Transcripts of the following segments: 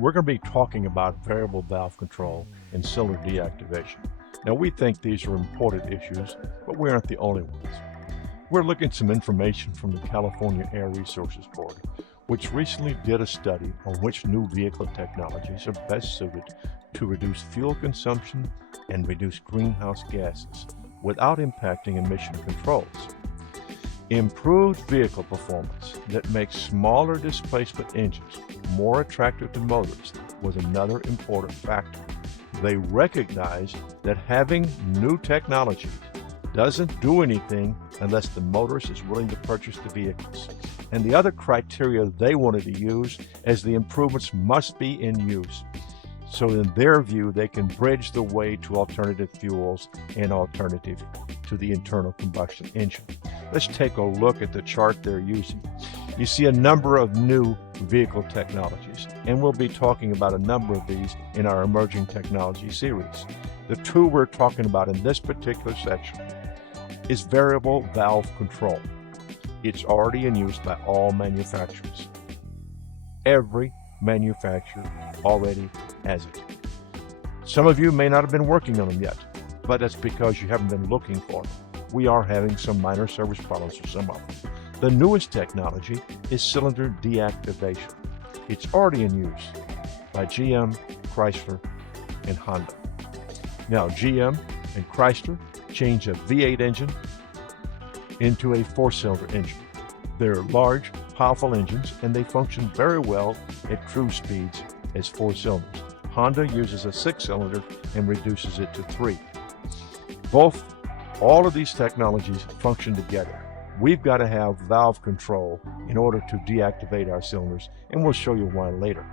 we're going to be talking about variable valve control and cylinder deactivation. Now, we think these are important issues, but we aren't the only ones. We're looking at some information from the California Air Resources Board, which recently did a study on which new vehicle technologies are best suited to reduce fuel consumption and reduce greenhouse gases without impacting emission controls. Improved vehicle performance that makes smaller displacement engines more attractive to motorists was another important factor. They recognize that having new technology doesn't do anything unless the motorist is willing to purchase the vehicles. And the other criteria they wanted to use is the improvements must be in use. So in their view, they can bridge the way to alternative fuels and alternative to the internal combustion engine. Let's take a look at the chart they're using. You see a number of new vehicle technologies, and we'll be talking about a number of these in our emerging technology series. The two we're talking about in this particular section is variable valve control. It's already in use by all manufacturers. Every manufacturer already has it. Some of you may not have been working on them yet, but that's because you haven't been looking for them. We are having some minor service problems with some of them. The newest technology is cylinder deactivation. It's already in use by GM, Chrysler, and Honda. Now, GM and Chrysler changed a V8 engine into a four-cylinder engine. They're large, powerful engines, and they function very well at cruise speeds as four cylinders. Honda uses a six-cylinder and reduces it to three. All of these technologies function together. We've got to have valve control in order to deactivate our cylinders, and we'll show you why later.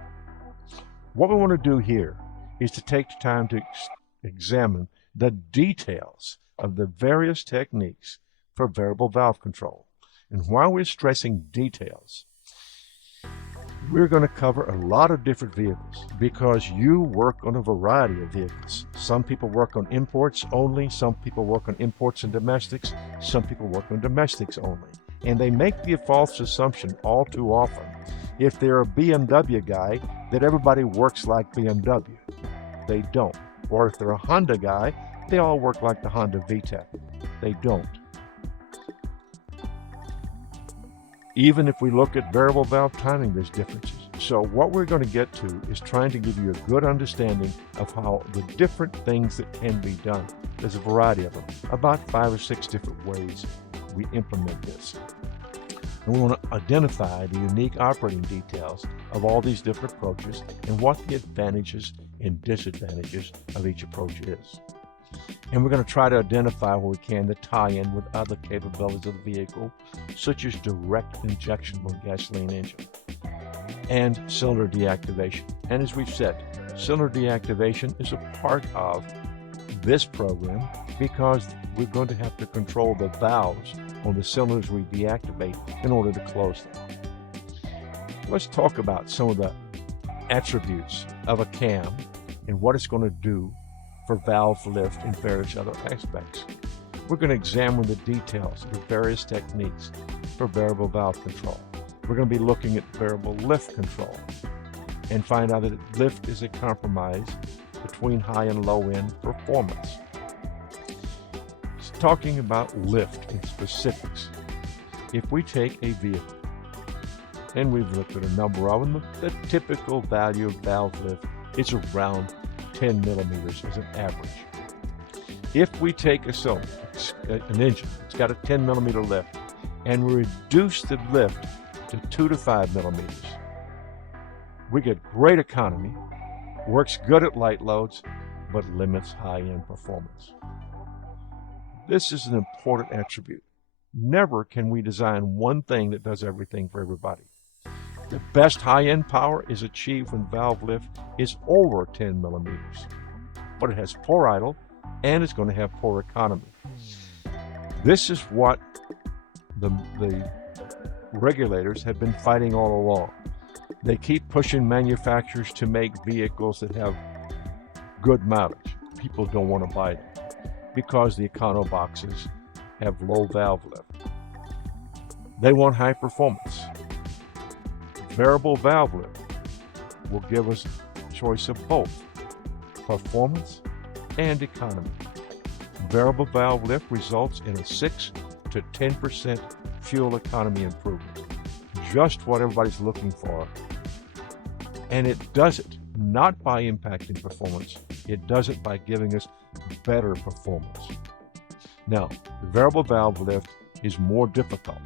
What we want to do here is to take the time to examine the details of the various techniques for variable valve control. And while we're stressing details, we're going to cover a lot of different vehicles because you work on a variety of vehicles. Some people work on imports only, some people work on imports and domestics, some people work on domestics only. And they make the false assumption all too often, if they're a BMW guy, that everybody works like BMW. They don't. Or if they're a Honda guy, they all work like the Honda VTEC. They don't. Even if we look at variable valve timing, there's differences. So what we're going to get to is trying to give you a good understanding of how the different things that can be done. There's a variety of them, about 5 or 6 different ways we implement this. And we want to identify the unique operating details of all these different approaches and what the advantages and disadvantages of each approach is. And we're going to try to identify where we can the tie-in with other capabilities of the vehicle, such as direct injection of gasoline engine and cylinder deactivation. And as we've said, cylinder deactivation is a part of this program because we're going to have to control the valves on the cylinders we deactivate in order to close them. Let's talk about some of the attributes of a cam and what it's going to do for valve lift and various other aspects. We're going to examine the details of the various techniques for variable valve control. We're going to be looking at variable lift control and find out that lift is a compromise between high and low end performance. It's talking about lift in specifics. If we take a vehicle, and we've looked at a number of them, the typical value of valve lift is around 10 millimeters as an average. If we take a cylinder, an engine, it's got a 10 millimeter lift, and we reduce the lift to 2 to 5 millimeters, we get great economy, works good at light loads, but limits high-end performance. This is an important attribute. Never can we design one thing that does everything for everybody. The best high-end power is achieved when valve lift is over 10 millimeters, but it has poor idle and it's going to have poor economy. This is what the regulators have been fighting all along. They keep pushing manufacturers to make vehicles that have good mileage. People don't want to buy them because the econo boxes have low valve lift. They want high performance. Variable valve lift will give us a choice of both performance and economy. Variable valve lift results in a 6 to 10% fuel economy improvement, just what everybody's looking for. And it does it not by impacting performance, it does it by giving us better performance. Now, the variable valve lift is more difficult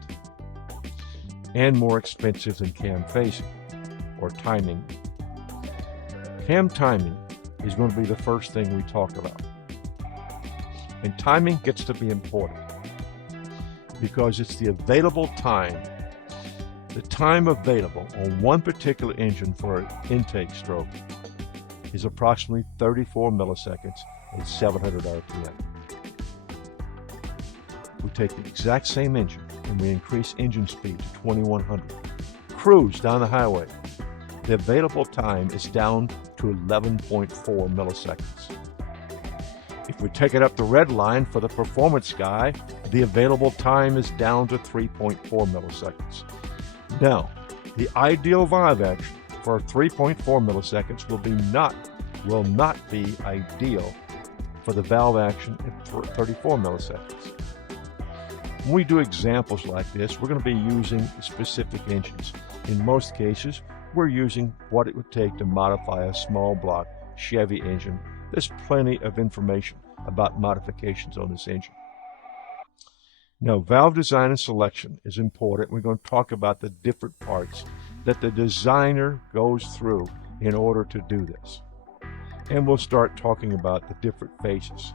and more expensive than cam phasing or timing. Cam timing is going to be the first thing we talk about. And timing gets to be important because it's the available time. The time available on one particular engine for an intake stroke is approximately 34 milliseconds at 700 RPM. We take the exact same engine and we increase engine speed to 2100. Cruise down the highway. The available time is down to 11.4 milliseconds. If we take it up the red line for the performance guy, the available time is down to 3.4 milliseconds. Now, the ideal valve action for 3.4 milliseconds will not be ideal for the valve action at 34 milliseconds. When we do examples like this, we're going to be using specific engines. In most cases, we're using what it would take to modify a small block Chevy engine. There's plenty of information about modifications on this engine. Now, valve design and selection is important. We're going to talk about the different parts that the designer goes through in order to do this. And we'll start talking about the different phases.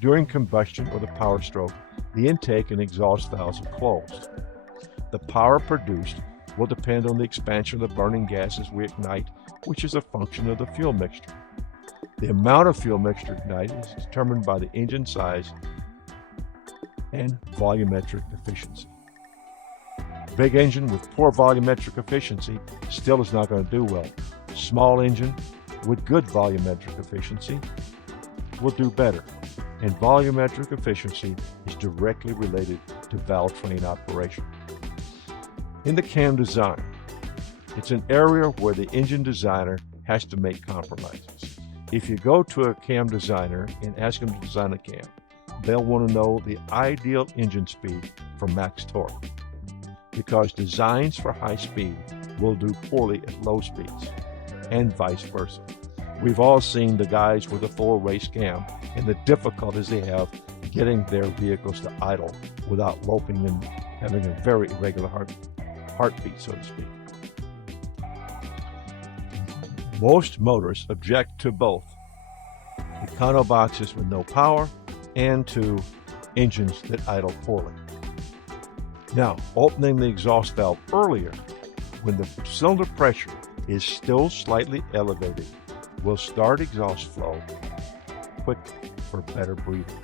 During combustion or the power stroke, the intake and exhaust valves are closed. The power produced will depend on the expansion of the burning gases we ignite, which is a function of the fuel mixture. The amount of fuel mixture ignited is determined by the engine size and volumetric efficiency. Big engine with poor volumetric efficiency still is not going to do well. Small engine with good volumetric efficiency will do better. And volumetric efficiency is directly related to valve train operation. In the cam design, it's an area where the engine designer has to make compromises. If you go to a cam designer and ask them to design a cam, they'll want to know the ideal engine speed for max torque, because designs for high speed will do poorly at low speeds, and vice versa. We've all seen the guys with a full race cam and the difficulties they have getting their vehicles to idle without loping and having a very irregular heartbeat, so to speak. Most motorists object to both econo boxes with no power and to engines that idle poorly. Now, opening the exhaust valve earlier when the cylinder pressure is still slightly elevated will start exhaust flow quickly for better breathing.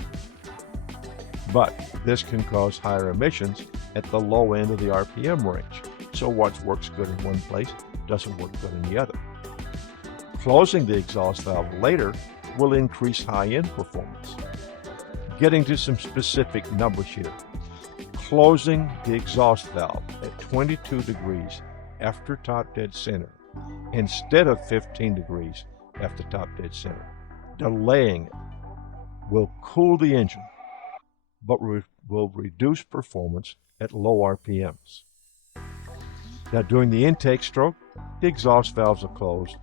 But this can cause higher emissions at the low end of the RPM range, so what works good in one place doesn't work good in the other. Closing the exhaust valve later will increase high-end performance. Getting to some specific numbers here. Closing the exhaust valve at 22 degrees after top dead center instead of 15 degrees after top dead center. Delaying it will cool the engine, but will reduce performance at low RPMs. Now, during the intake stroke, the exhaust valves are closed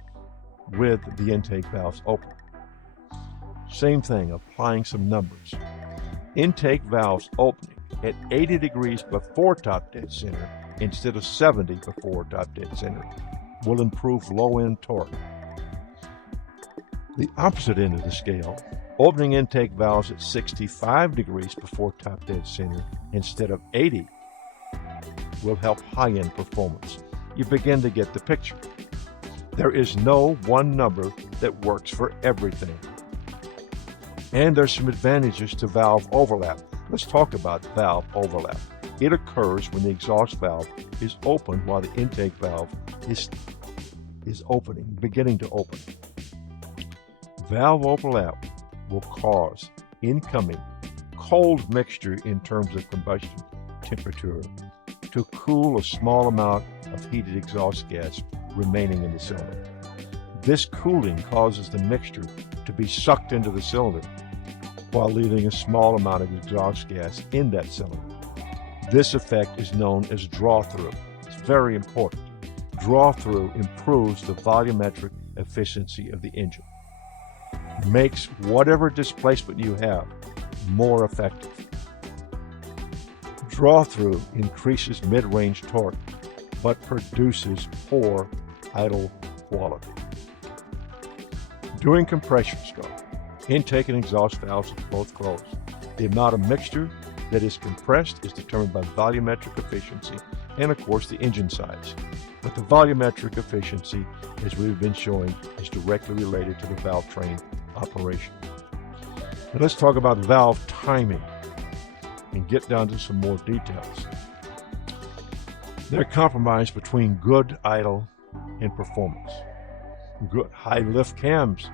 with the intake valves open. Same thing, applying some numbers. Intake valves opening at 80 degrees before top dead center instead of 70 before top dead center will improve low-end torque. The opposite end of the scale, opening intake valves at 65 degrees before top dead center instead of 80 will help high-end performance. You begin to get the picture. There is no one number that works for everything. And there's some advantages to valve overlap. Let's talk about valve overlap. It occurs when the exhaust valve is open while the intake valve is beginning to open. Valve overlap will cause incoming cold mixture in terms of combustion temperature to cool a small amount of heated exhaust gas remaining in the cylinder. This cooling causes the mixture to be sucked into the cylinder while leaving a small amount of exhaust gas in that cylinder. This effect is known as draw-through. It's very important. Draw-through improves the volumetric efficiency of the engine. Makes whatever displacement you have more effective. Draw-through increases mid-range torque, but produces poor idle quality. During compression stroke, intake and exhaust valves are both closed. The amount of mixture that is compressed is determined by volumetric efficiency and, of course, the engine size. But the volumetric efficiency, as we've been showing, is directly related to the valve train operation. Now let's talk about valve timing and get down to some more details. They're compromised between good idle and performance. Good high lift cams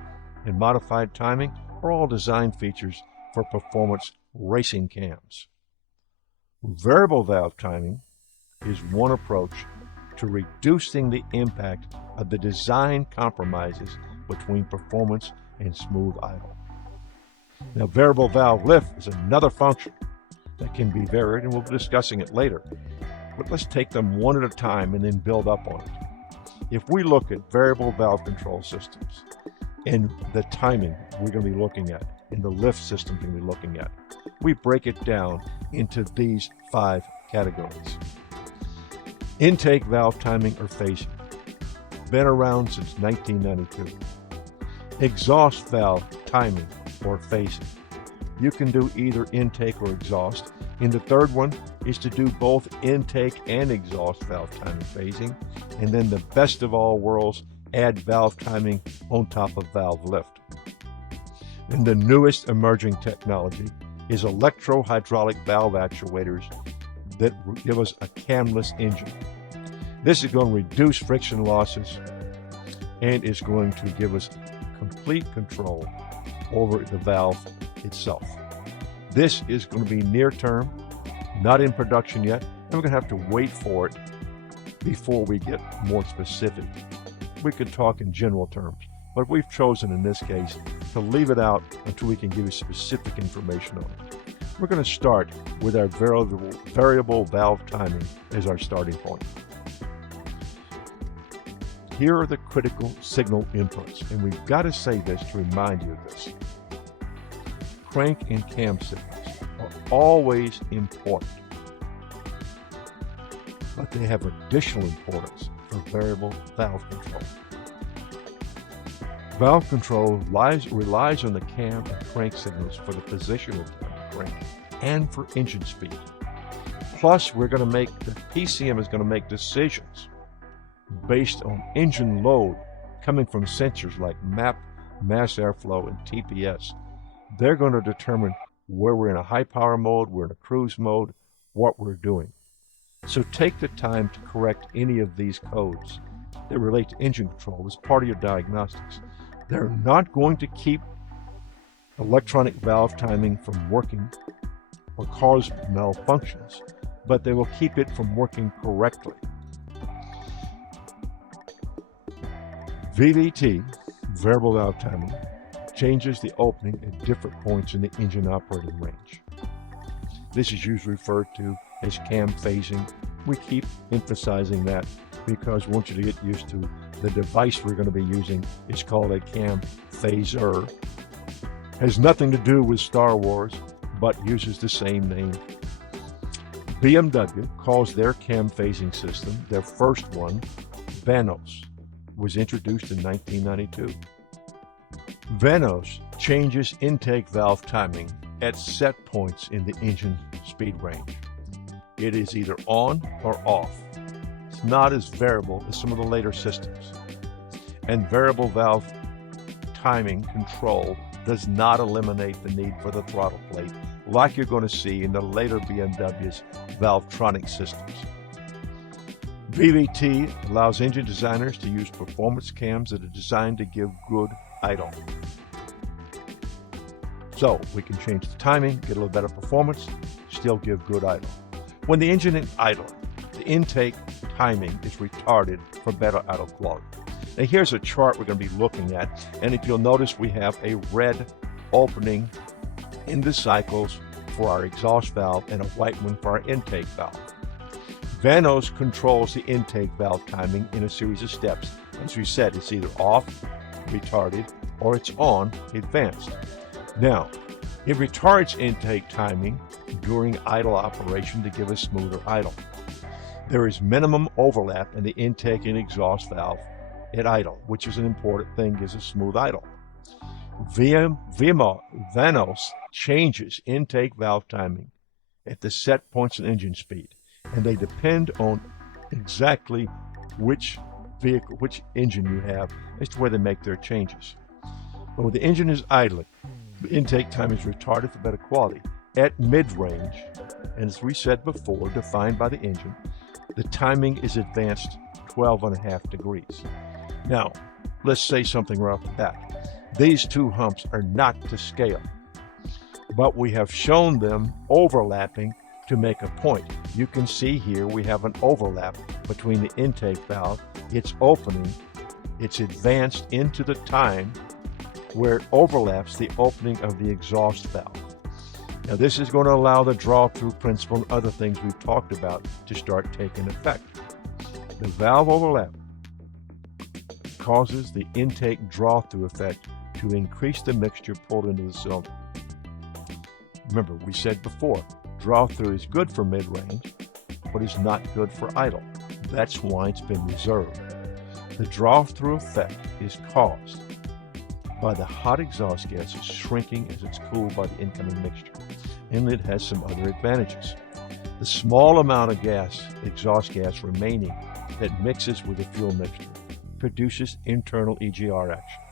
and modified timing are all design features for performance racing cams. Variable valve timing is one approach to reducing the impact of the design compromises between performance and smooth idle. Now, variable valve lift is another function that can be varied, and we'll be discussing it later. But let's take them one at a time and then build up on it. If we look at variable valve control systems and the timing we're going to be looking at, and the lift system we're going to be looking at, we break it down into these 5 categories. Intake valve timing or phasing, been around since 1992. Exhaust valve timing or phasing. You can do either intake or exhaust. And the third one is to do both intake and exhaust valve timing phasing. And then the best of all worlds, add valve timing on top of valve lift. And the newest emerging technology is electro-hydraulic valve actuators that give us a camless engine. This is going to reduce friction losses and is going to give us complete control over the valve itself. This is going to be near term, not in production yet, and we're going to have to wait for it before we get more specific. We could talk in general terms, but we've chosen in this case to leave it out until we can give you specific information on it. We're going to start with our variable valve timing as our starting point. Here are the critical signal inputs, and we've got to say this to remind you of this. Crank and cam signals are always important, but they have additional importance for variable valve control. Valve control relies on the cam and crank signals for the position of the crank and for engine speed. Plus, the PCM is going to make decisions based on engine load coming from sensors like MAP, mass airflow, and TPS. They're going to determine where we're in a high power mode, we're in a cruise mode, what we're doing. So take the time to correct any of these codes that relate to engine control as part of your diagnostics. They're not going to keep electronic valve timing from working or cause malfunctions, but they will keep it from working correctly. VVT, variable valve timing, changes the opening at different points in the engine operating range. This is usually referred to as cam phasing. We keep emphasizing that because we want you to get used to the device we're going to be using. It's called a cam phaser. Has nothing to do with Star Wars, but uses the same name. BMW calls their cam phasing system, their first one, Vanos. Was introduced in 1992. Vanos changes intake valve timing at set points in the engine speed range. It is either on or off. It's not as variable as some of the later systems. And variable valve timing control does not eliminate the need for the throttle plate like you're going to see in the later BMW's Valvetronic systems. VVT allows engine designers to use performance cams that are designed to give good idle. So we can change the timing, get a little better performance, still give good idle. When the engine is idle, the intake timing is retarded for better idle quality. Now here's a chart we're going to be looking at, and if you'll notice, we have a red opening in the cycles for our exhaust valve and a white one for our intake valve. Vanos controls the intake valve timing in a series of steps. As we said, it's either off, retarded, or it's on, advanced. Now, it retards intake timing during idle operation to give a smoother idle. There is minimum overlap in the intake and exhaust valve at idle, which is an important thing, gives a smooth idle. Vanos changes intake valve timing at the set points in engine speed, and they depend on exactly which vehicle, which engine you have, as to where they make their changes. But when the engine is idling, the intake time is retarded for better quality. At mid-range, and as we said before, defined by the engine, the timing is advanced 12.5 degrees. Now, let's say something right off the bat. These two humps are not to scale, but we have shown them overlapping to make a point. You can see here we have an overlap between the intake valve, its opening, it's advanced into the time where it overlaps the opening of the exhaust valve. Now this is going to allow the draw-through principle and other things we've talked about to start taking effect. The valve overlap causes the intake draw-through effect to increase the mixture pulled into the cylinder. Remember, we said before, draw-through is good for mid-range, but is not good for idle. That's why it's been reserved. The draw-through effect is caused by the hot exhaust gases shrinking as it's cooled by the incoming mixture, and it has some other advantages. The small amount of gas, exhaust gas remaining that mixes with the fuel mixture produces internal EGR action.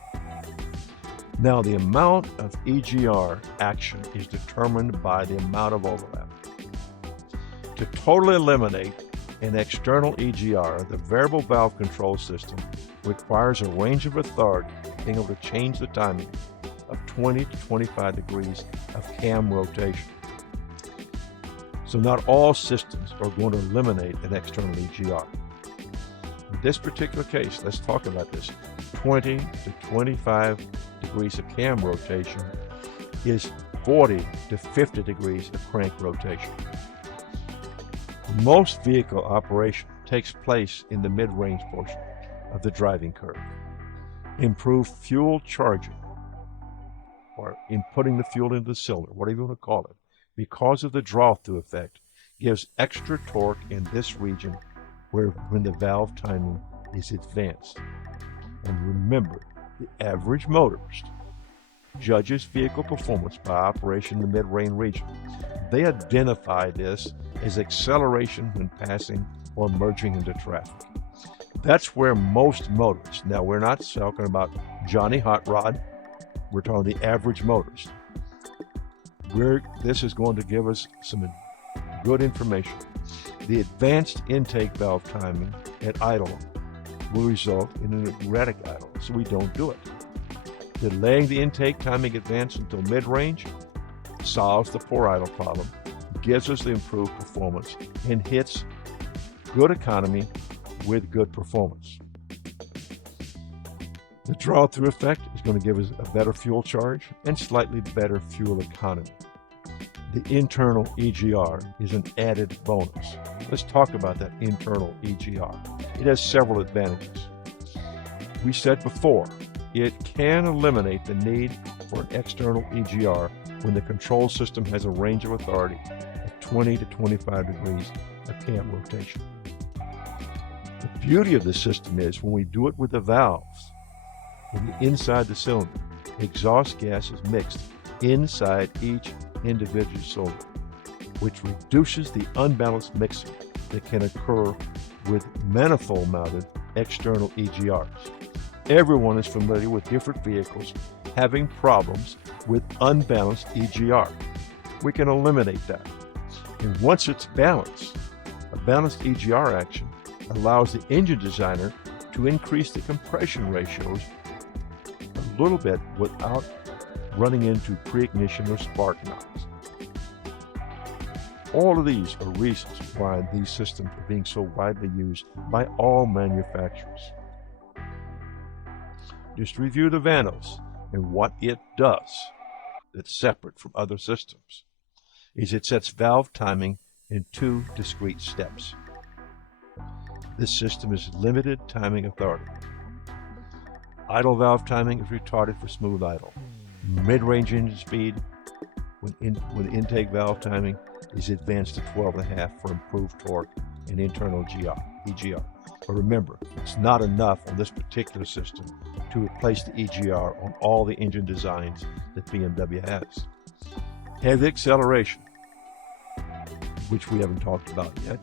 Now the amount of EGR action is determined by the amount of overlap. To totally eliminate an external EGR, the variable valve control system requires a range of authority being able to change the timing of 20 to 25 degrees of cam rotation. So not all systems are going to eliminate an external EGR. In this particular case, let's talk about this. 20 to 25 degrees of cam rotation is 40 to 50 degrees of crank rotation. Most vehicle operation takes place in the mid-range portion of the driving curve. Improved fuel charging, or in putting the fuel into the cylinder, whatever you want to call it, because of the draw-through effect, gives extra torque in this region when the valve timing is advanced. And remember, the average motorist judges vehicle performance by operation in the mid-range region. They identify this as acceleration when passing or merging into traffic. That's where most motorists, now we're not talking about Johnny Hot Rod, we're talking the average motorist. This is going to give us some good information. The advanced intake valve timing at idle will result in an erratic idle, so we don't do it. Delaying the intake timing advance until mid-range solves the poor idle problem, gives us the improved performance, and hits good economy with good performance. The draw-through effect is going to give us a better fuel charge and slightly better fuel economy. The internal EGR is an added bonus. Let's talk about that internal EGR. It has several advantages. We said before, it can eliminate the need for an external EGR when the control system has a range of authority of 20 to 25 degrees of cam rotation. The beauty of the system is when we do it with the valves, inside the cylinder, exhaust gas is mixed inside each individual cylinder, which reduces the unbalanced mixing that can occur with manifold-mounted external EGRs. Everyone is familiar with different vehicles having problems with unbalanced EGR. We can eliminate that. And once it's balanced, a balanced EGR action allows the engine designer to increase the compression ratios a little bit without running into pre-ignition or spark knobs. All of these are reasons why these systems are being so widely used by all manufacturers. Just review the Vanos and what it does that's separate from other systems is it sets valve timing in 2 discrete steps. This system is limited timing authority. Idle valve timing is retarded for smooth idle. Mid-range engine speed when intake valve timing is advanced to 12.5 for improved torque and internal EGR. But remember, it's not enough on this particular system to replace the EGR on all the engine designs that BMW has. Heavy acceleration, which we haven't talked about yet,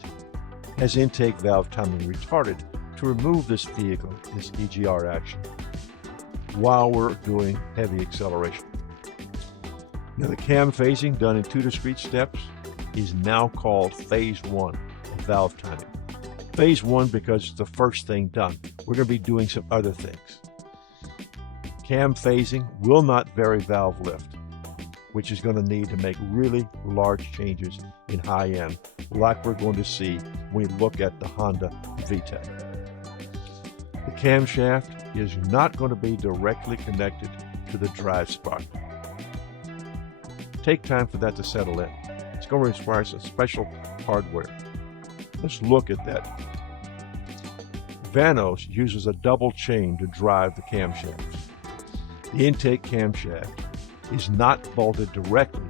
has intake valve timing retarded to remove this EGR action while we're doing heavy acceleration. Now the cam phasing done in 2 discrete steps is now called phase 1 of valve timing. Phase 1 because it's the first thing done. We're going to be doing some other things. Cam phasing will not vary valve lift, which is going to need to make really large changes in high end, like we're going to see when we look at the Honda VTEC. The camshaft is not going to be directly connected to the drive sprocket. Take time for that to settle in. It's going to require some special hardware. Let's look at that. Vanos uses a double chain to drive the camshaft. The intake camshaft is not bolted directly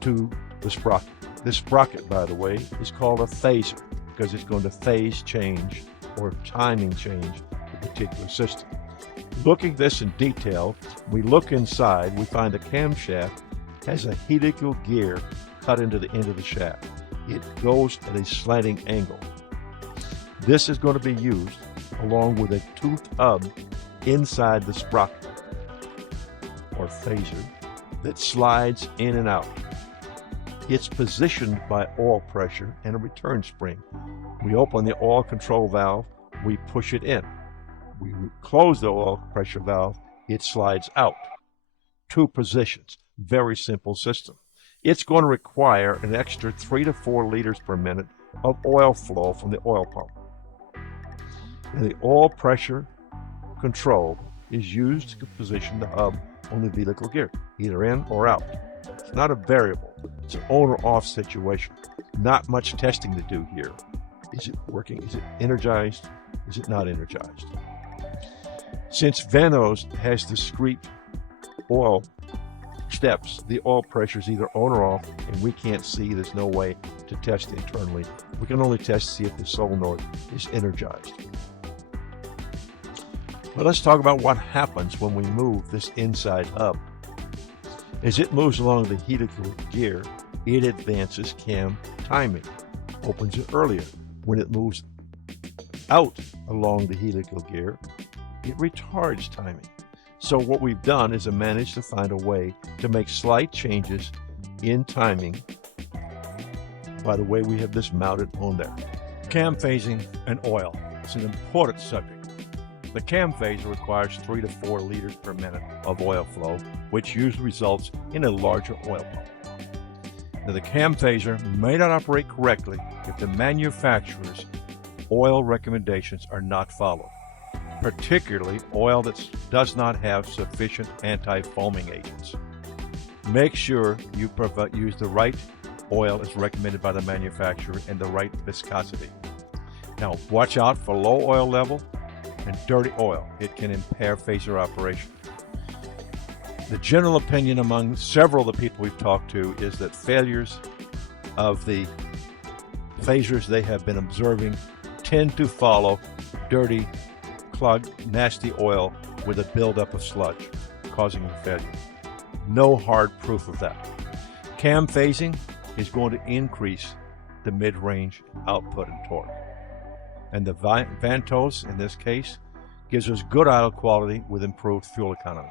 to the sprocket. This sprocket, by the way, is called a phaser because it's going to phase change or timing change the particular system. Looking at this in detail, we look inside, we find the camshaft has a helical gear cut into the end of the shaft. It goes at a slanting angle. This is going to be used along with a toothed hub inside the sprocket or phaser that slides in and out. It's positioned by oil pressure and a return spring. We open the oil control valve, we push it in. We close the oil pressure valve, it slides out. 2 positions, very simple system. It's going to require an extra 3 to 4 liters per minute of oil flow from the oil pump. And the oil pressure control is used to position the hub on the vehicle gear, either in or out. It's not a variable, it's an on or off situation. Not much testing to do here. Is it working? Is it energized? Is it not energized? Since Vanos has discrete oil steps, the oil pressure is either on or off, and we can't see, there's no way to test internally. We can only test to see if the solenoid is energized. But let's talk about what happens when we move this inside hub. As it moves along the helical gear, it advances cam timing, opens it earlier. When it moves out along the helical gear, it retards timing. So what we've done is managed to find a way to make slight changes in timing by the way we have this mounted on there. Cam phasing and oil is an important subject. The cam phaser requires 3 to 4 liters per minute of oil flow, which usually results in a larger oil pump. Now, the cam phaser may not operate correctly if the manufacturer's oil recommendations are not followed, particularly oil that does not have sufficient anti-foaming agents. Make sure you use the right oil as recommended by the manufacturer and the right viscosity. Now, watch out for low oil level and dirty oil. It can impair phaser operation. The general opinion among several of the people we've talked to is that failures of the phasers they have been observing tend to follow dirty, clogged, nasty oil with a buildup of sludge, causing a failure. No hard proof of that. Cam phasing is going to increase the mid-range output and torque. And the Vantos, in this case, gives us good idle quality with improved fuel economy.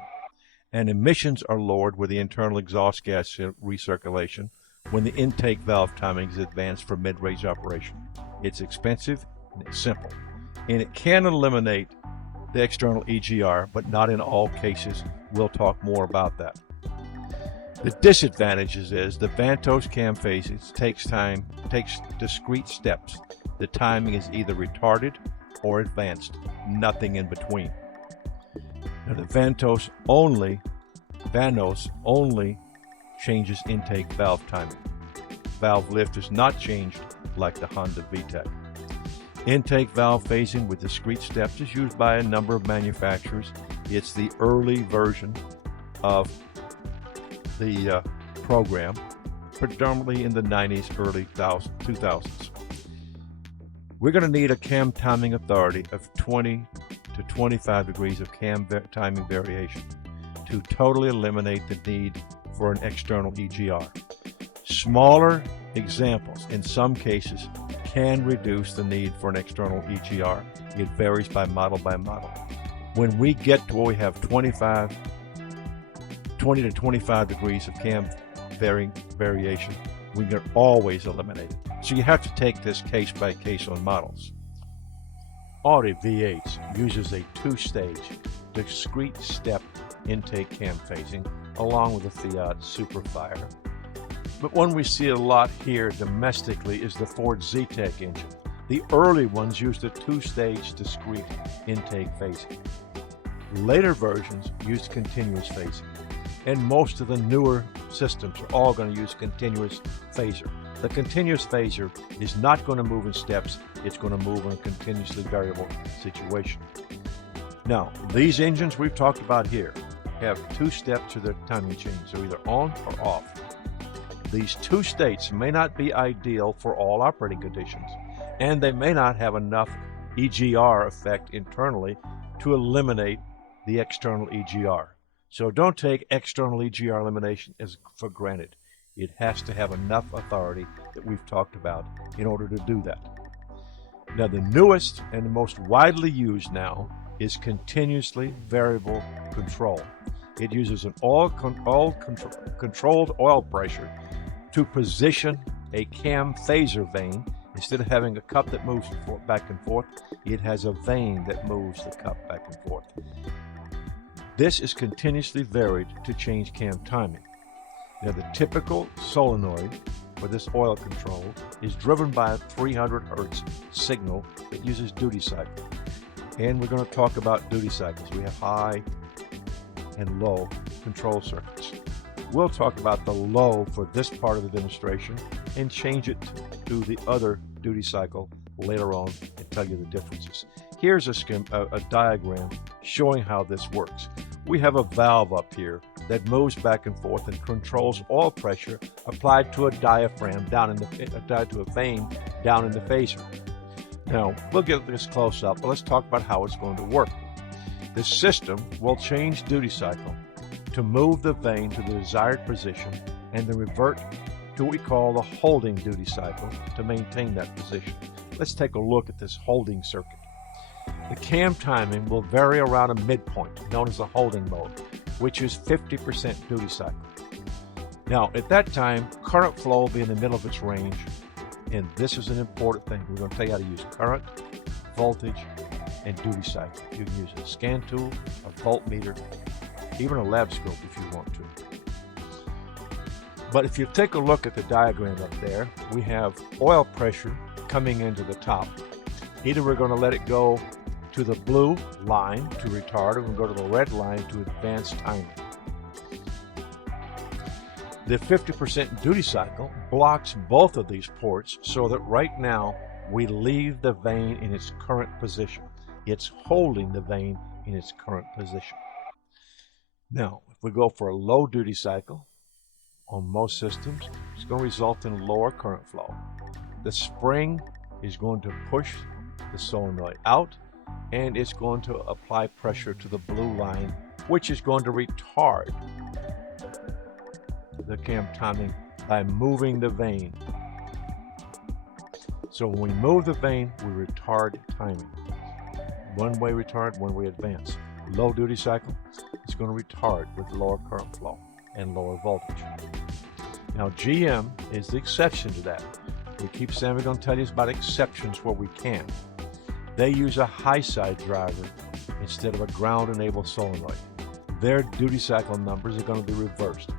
And emissions are lowered with the internal exhaust gas recirculation when the intake valve timing is advanced for mid-range operation. It's expensive and it's simple. And it can eliminate the external EGR, but not in all cases. We'll talk more about that. The disadvantages is the Vantos cam phasing takes discrete steps. The timing is either retarded or advanced, nothing in between. Now the Vanos only changes intake valve timing. Valve lift is not changed like the Honda VTEC. Intake valve phasing with discrete steps is used by a number of manufacturers. It's the early version of the program, predominantly in the 90s, early 2000s. We're going to need a cam timing authority of 20 to 25 degrees of cam timing variation to totally eliminate the need for an external EGR. Smaller examples, in some cases, can reduce the need for an external EGR. It varies by model by model. When we get to where we have 20 to 25 degrees of cam variation, we can always eliminate it. So you have to take this case by case on models. Audi V8 uses a two-stage, discrete step intake cam phasing along with the Fiat Superfire. But one we see a lot here domestically is the Ford Zetec engine. The early ones used a two-stage discrete intake phasing. Later versions used continuous phasing. And most of the newer systems are all going to use continuous phaser. The continuous phaser is not going to move in steps, it's going to move in a continuously variable situation. Now, these engines we've talked about here have two steps to their timing change. They're either on or off. These two states may not be ideal for all operating conditions, and they may not have enough EGR effect internally to eliminate the external EGR. So don't take external EGR elimination for granted. It has to have enough authority that we've talked about in order to do that. Now, the newest and the most widely used now is continuously variable control. It uses an controlled oil pressure to position a cam phaser vane. Instead of having a cup that moves back and forth, it has a vane that moves the cup back and forth. This is continuously varied to change cam timing. Now, the typical solenoid for this oil control is driven by a 300 Hertz signal that uses duty cycle. And we're going to talk about duty cycles. We have high and low control circuits. We'll talk about the low for this part of the demonstration and change it to the other duty cycle later on and tell you the differences. Here's a diagram showing how this works. We have a valve up here that moves back and forth and controls oil pressure applied to a diaphragm tied to a vane down in the phaser. Now, we'll get this close up, but let's talk about how it's going to work. This system will change duty cycle to move the vane to the desired position and then revert to what we call the holding duty cycle to maintain that position. Let's take a look at this holding circuit. The cam timing will vary around a midpoint, known as the holding mode, which is 50% duty cycle. Now, at that time, current flow will be in the middle of its range, and this is an important thing. We're going to tell you how to use current, voltage, and duty cycle. You can use a scan tool, a voltmeter, even a lab scope if you want to. But if you take a look at the diagram up there, we have oil pressure coming into the top. Either we're going to let it go to the blue line to retard, or we'll go to the red line to advance timing. The 50% duty cycle blocks both of these ports so that right now we leave the vane in its current position. It's holding the vane in its current position. Now, if we go for a low duty cycle, on most systems, it's going to result in lower current flow. The spring is going to push the solenoid out, and it's going to apply pressure to the blue line, which is going to retard the cam timing by moving the vane. So when we move the vane, we retard timing. One way retard, one way advance. Low duty cycle, it's going to retard with lower current flow and lower voltage. Now, GM is the exception to that. We keep saying we're going to tell you about exceptions where we can. They use a high side driver instead of a ground enabled solenoid. Their duty cycle numbers are going to be reversed.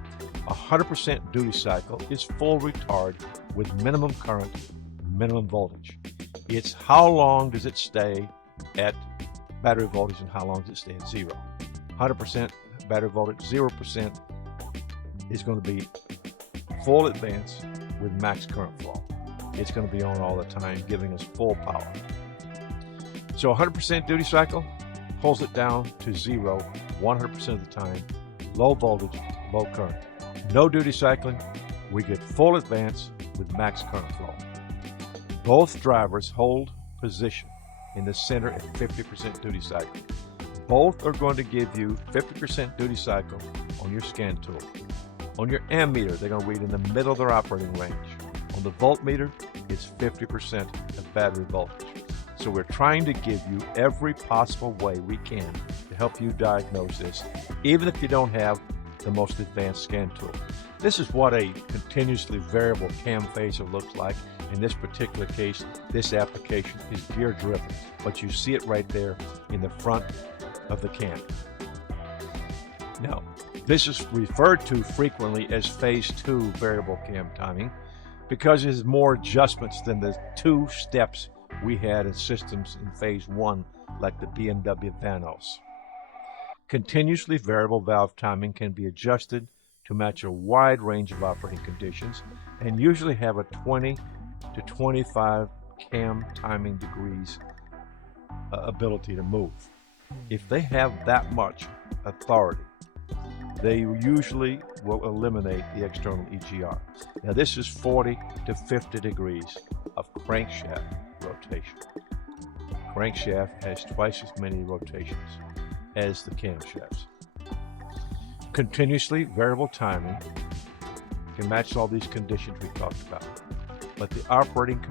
100% duty cycle is full retard with minimum current, minimum voltage. It's how long does it stay at battery voltage and how long does it stay at zero. 100% battery voltage, 0% is going to be full advance with max current flow. It's going to be on all the time, giving us full power. So 100% duty cycle pulls it down to zero 100% of the time, low voltage, low current. No duty cycling, we get full advance with max current flow. Both drivers hold position in the center at 50% duty cycle. Both are going to give you 50% duty cycle on your scan tool. On your ammeter, they're going to read in the middle of their operating range. On the voltmeter, it's 50% of battery voltage. So we're trying to give you every possible way we can to help you diagnose this, even if you don't have the most advanced scan tool. This is what a continuously variable cam phaser looks like. In this particular case, this application is gear driven, but you see it right there in the front of the cam. Now, this is referred to frequently as phase 2 variable cam timing because it has more adjustments than the 2 steps we had in systems in phase 1, like the BMW Vanos. Continuously variable valve timing can be adjusted to match a wide range of operating conditions and usually have a 20 to 25 cam timing degrees ability to move. If they have that much authority, they usually will eliminate the external EGR. Now this is 40 to 50 degrees of crankshaft rotation. Crankshaft has twice as many rotations as the camshafts. Continuously variable timing can match all these conditions we talked about, but the operating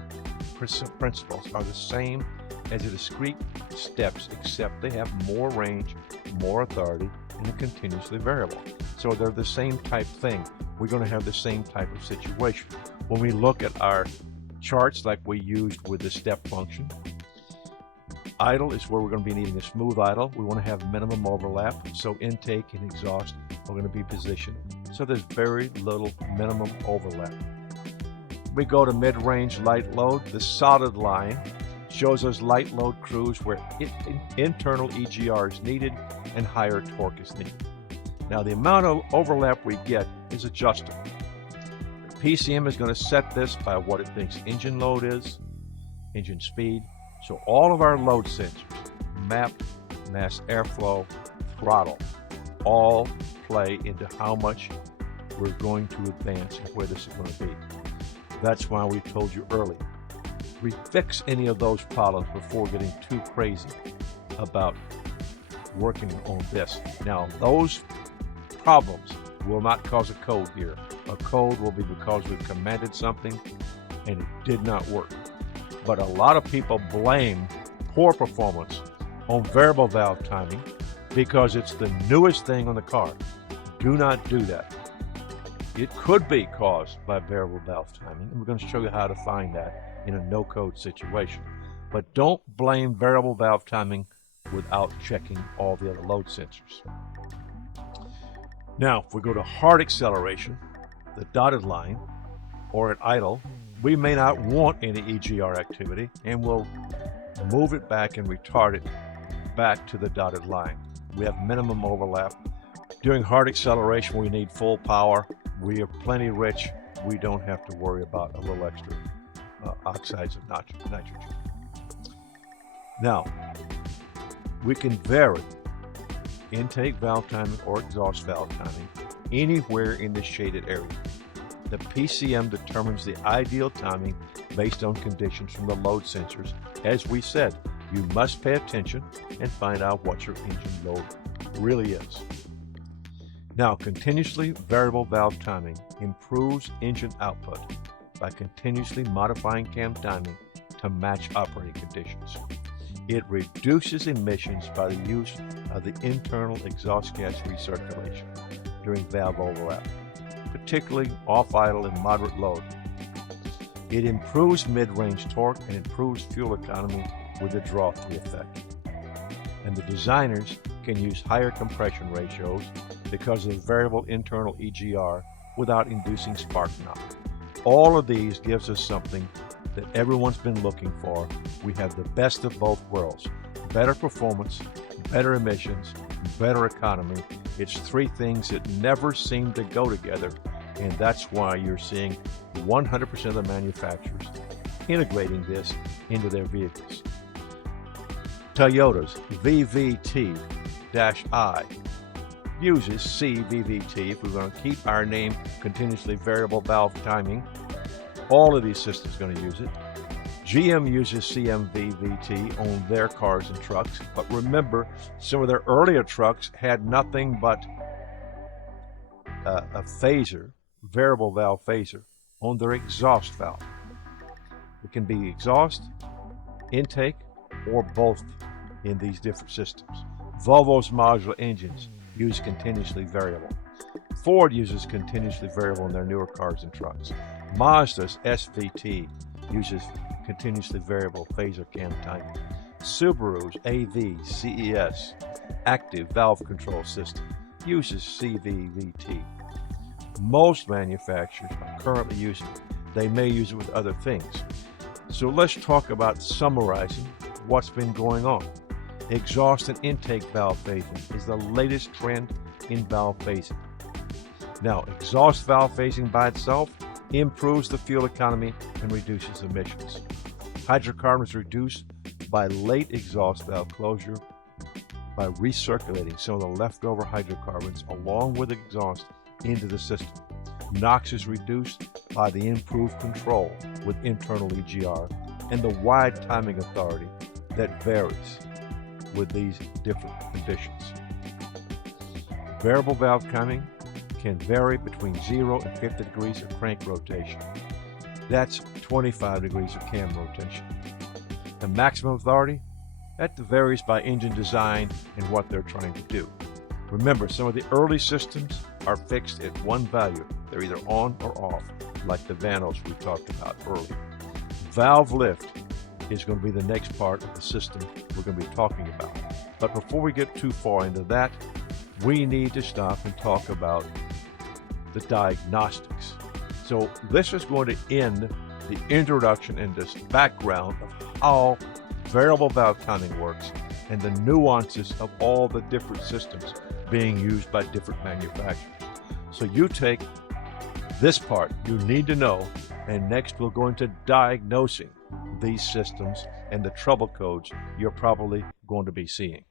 principles are the same as the discrete steps, except they have more range, more authority, and are continuously variable. So they're the same type thing. We're going to have the same type of situation. When we look at our charts like we used with the step function, idle is where we're going to be needing a smooth idle. We want to have minimum overlap, so intake and exhaust are going to be positioned. So there's very little minimum overlap. We go to mid-range light load. The solid line shows us light load crews where internal EGR is needed and higher torque is needed. Now the amount of overlap we get is adjustable. The PCM is going to set this by what it thinks engine load is, engine speed. So all of our load sensors, map, mass airflow, throttle, all play into how much we're going to advance and where this is going to be. That's why we told you earlier, we fix any of those problems before getting too crazy about working on this. Now, those problems will not cause a code here. A code will be because we've commanded something and it did not work. But a lot of people blame poor performance on variable valve timing because it's the newest thing on the car. Do not do that. It could be caused by variable valve timing, and we're going to show you how to find that in a no-code situation. But don't blame variable valve timing without checking all the other load sensors. Now, if we go to hard acceleration, the dotted line, or at idle, we may not want any EGR activity, and we'll move it back and retard it back to the dotted line. We have minimum overlap. During hard acceleration, we need full power. We are plenty rich. We don't have to worry about a little extra oxides of nitrogen. Now, we can vary intake valve timing or exhaust valve timing anywhere in the shaded area. The PCM determines the ideal timing based on conditions from the load sensors. As we said, you must pay attention and find out what your engine load really is. Now, continuously variable valve timing improves engine output by continuously modifying cam timing to match operating conditions. It reduces emissions by the use of the internal exhaust gas recirculation during valve overlap, particularly off-idle and moderate load. It improves mid-range torque and improves fuel economy with the draw-through effect. And the designers can use higher compression ratios because of the variable internal EGR without inducing spark knock. All of these gives us something that everyone's been looking for. We have the best of both worlds. Better performance, better emissions, better economy. It's three things that never seem to go together, and that's why you're seeing 100% of the manufacturers integrating this into their vehicles. Toyota's VVT-I uses CVVT if we're going to keep our name continuously variable valve timing. All of these systems are going to use it. GM uses CMVVT on their cars and trucks, but remember, some of their earlier trucks had nothing but a phaser, variable valve phaser, on their exhaust valve. It can be exhaust, intake, or both in these different systems. Volvo's modular engines use continuously variable. Ford uses continuously variable in their newer cars and trucks. Mazda's SVT uses continuously variable phaser cam timing. Subaru's AV-CES active valve control system uses CVVT. Most manufacturers are currently using it. They may use it with other things. So let's talk about summarizing what's been going on. Exhaust and intake valve phasing is the latest trend in valve phasing. Now, exhaust valve phasing by itself improves the fuel economy and reduces emissions. Hydrocarbons reduced by late exhaust valve closure by recirculating some of the leftover hydrocarbons along with exhaust into the system. NOx is reduced by the improved control with internal EGR and the wide timing authority that varies with these different conditions. Variable valve timing can vary between 0 and 50 degrees of crank rotation. That's 25 degrees of cam rotation. The maximum authority, that varies by engine design and what they're trying to do. Remember, some of the early systems are fixed at one value. They're either on or off, like the Vanos we talked about earlier. Valve lift is going to be the next part of the system we're going to be talking about. But before we get too far into that, we need to stop and talk about the diagnostics. So this is going to end the introduction and this background of how variable valve timing works and the nuances of all the different systems being used by different manufacturers. So you take this part you need to know, and next we'll go into diagnosing these systems and the trouble codes you're probably going to be seeing.